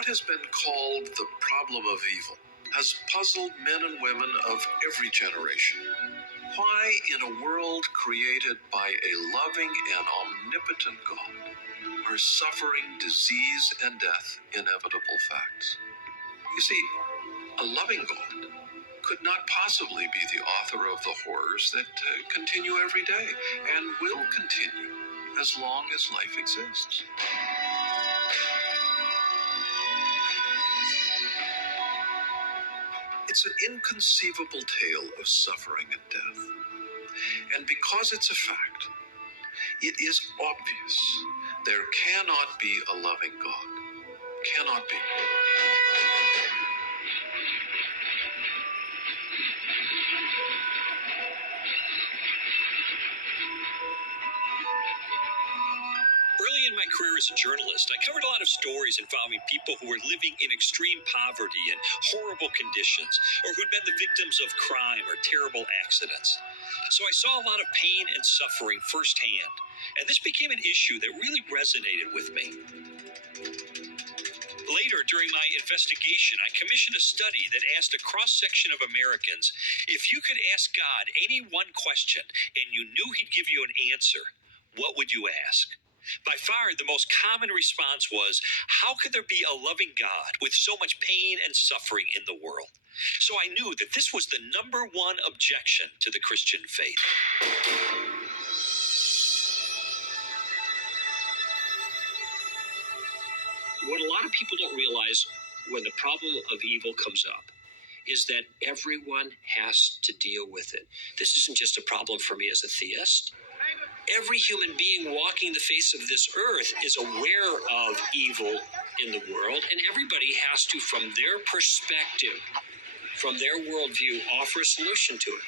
What has been called the problem of evil has puzzled men and women of every generation. Why, in a world created by a loving and omnipotent God, are suffering, disease, and death inevitable facts? You see, a loving God could not possibly be the author of the horrors that continue every day and will continue as long as life exists. It's an inconceivable tale of suffering and death. And because it's a fact, it is obvious there cannot be a loving God. Cannot be. Early in my career as a journalist, I covered a lot of stories involving people who were living in extreme poverty and horrible conditions, or who'd been the victims of crime or terrible accidents. So I saw a lot of pain and suffering firsthand, and this became an issue that really resonated with me. Later, during my investigation, I commissioned a study that asked a cross-section of Americans, if you could ask God any one question and you knew he'd give you an answer, what would you ask? By far, the most common response was, how could there be a loving God with so much pain and suffering in the world? So I knew that this was the number one objection to the Christian faith. What a lot of people don't realize when the problem of evil comes up is that everyone has to deal with it. This isn't just a problem for me as a theist. Every human being walking the face of this earth is aware of evil in the world, and everybody has to, from their perspective, from their worldview, offer a solution to it.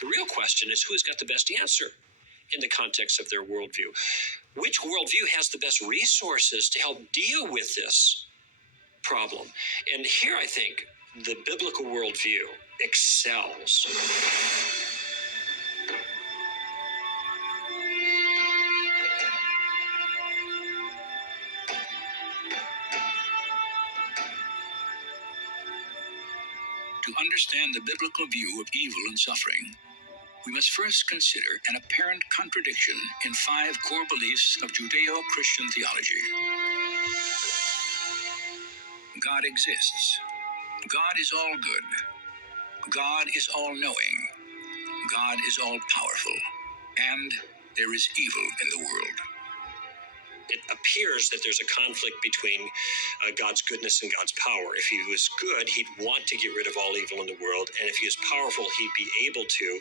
The real question is who's got the best answer in the context of their worldview. Which worldview has the best resources to help deal with this problem? And here I think the biblical worldview excels. To understand the biblical view of evil and suffering, we must first consider an apparent contradiction in 5 core beliefs of Judeo-Christian theology. God exists. God is all good. God is all-knowing. God is all-powerful. And there is evil in the world. It appears that there's a conflict between God's goodness and God's power. If he was good, he'd want to get rid of all evil in the world. And if he is powerful, he'd be able to.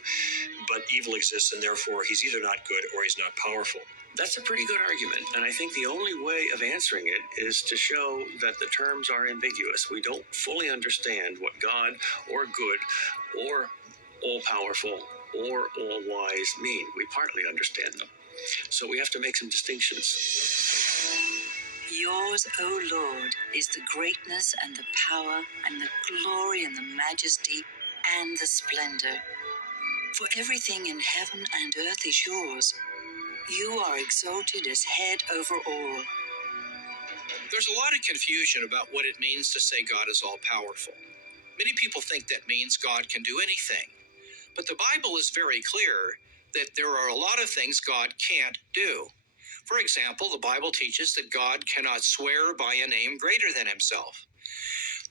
But evil exists, and therefore he's either not good or he's not powerful. That's a pretty good argument. And I think the only way of answering it is to show that the terms are ambiguous. We don't fully understand what God or good or all-powerful or all-wise mean. We partly understand them. So we have to make some distinctions. Yours, O Lord, is the greatness and the power and the glory and the majesty and the splendor. For everything in heaven and earth is yours. You are exalted as head over all. There's a lot of confusion about what it means to say God is all-powerful. Many people think that means God can do anything. But the Bible is very clear that there are a lot of things God can't do. For example, the Bible teaches that God cannot swear by a name greater than himself.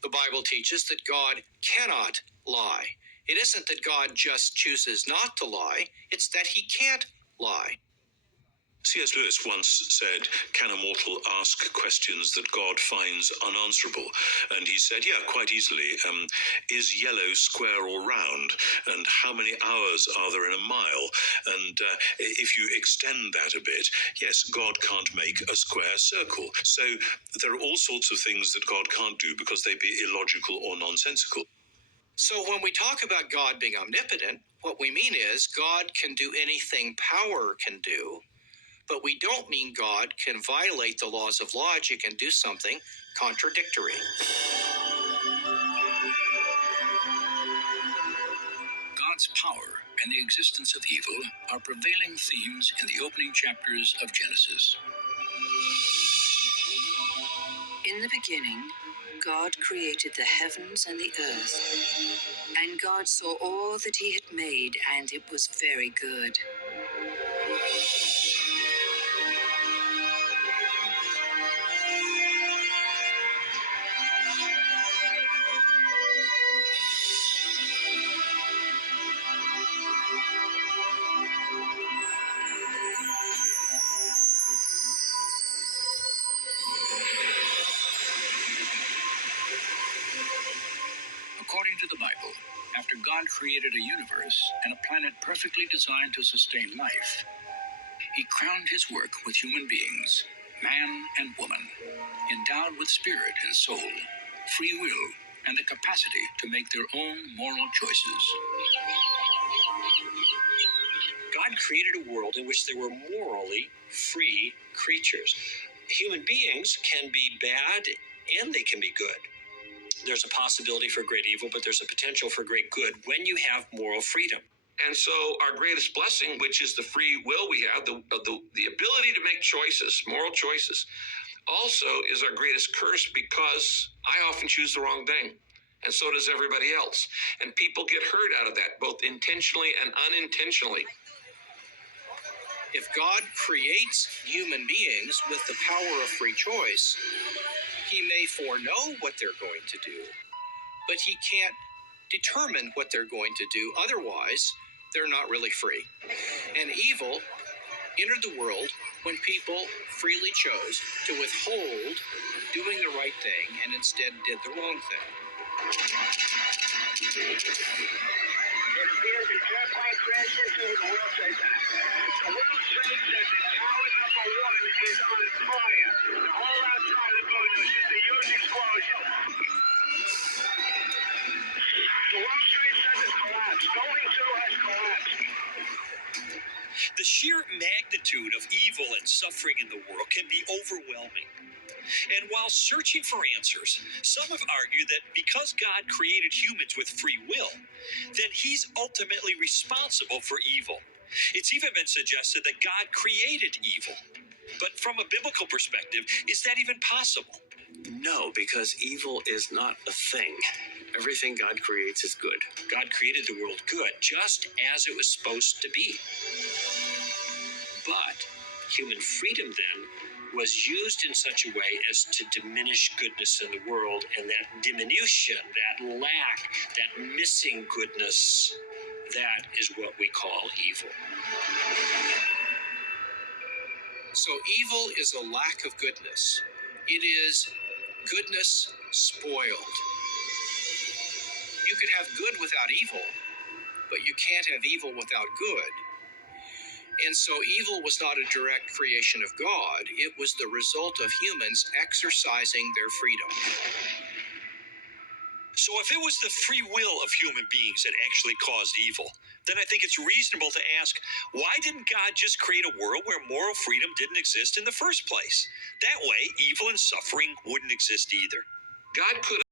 The Bible teaches that God cannot lie. It isn't that God just chooses not to lie, it's that he can't lie. C.S. Lewis once said, can a mortal ask questions that God finds unanswerable? And he said, yeah, quite easily. Is yellow square or round? And how many hours are there in a mile? And if you extend that a bit, yes, God can't make a square circle. So there are all sorts of things that God can't do because they'd be illogical or nonsensical. So when we talk about God being omnipotent, what we mean is God can do anything power can do. But we don't mean God can violate the laws of logic and do something contradictory. God's power and the existence of evil are prevailing themes in the opening chapters of Genesis. In In the beginning, God created the heavens and the earth. And God saw all that he had made, and it was very good. According to the Bible, after God created a universe and a planet perfectly designed to sustain life, he crowned his work with human beings, man and woman, endowed with spirit and soul, free will, and the capacity to make their own moral choices. God created a world in which there were morally free creatures. Human beings can be bad and they can be good. There's a possibility for great evil, but there's a potential for great good when you have moral freedom. And so our greatest blessing, which is the free will we have, the ability to make choices, moral choices, also is our greatest curse, because I often choose the wrong thing. And so does everybody else. And people get hurt out of that, both intentionally and unintentionally. If God creates human beings with the power of free choice, he may foreknow what they're going to do, but he can't determine what they're going to do. Otherwise, they're not really free. And evil entered the world when people freely chose to withhold doing the right thing and instead did the wrong thing. It appears an airplane crashed into the World Trade Center. The World Trade Center, tower number 1, is on fire. The whole outside of the building was just a huge explosion. The World Trade Center's collapsed. Building 2 has collapsed. The sheer magnitude of evil and suffering in the world can be overwhelming. And while searching for answers, some have argued that because God created humans with free will, then he's ultimately responsible for evil. It's even been suggested that God created evil. But from a biblical perspective, is that even possible? No, because evil is not a thing. Everything God creates is good. God created the world good, just as it was supposed to be. But human freedom then was used in such a way as to diminish goodness in the world, and that diminution, that lack, that missing goodness, that is what we call evil. So evil is a lack of goodness. It is goodness spoiled. You could have good without evil, but you can't have evil without good. And so evil was not a direct creation of God. It was the result of humans exercising their freedom. So if it was the free will of human beings that actually caused evil, then I think it's reasonable to ask, why didn't God just create a world where moral freedom didn't exist in the first place? That way, evil and suffering wouldn't exist either. God could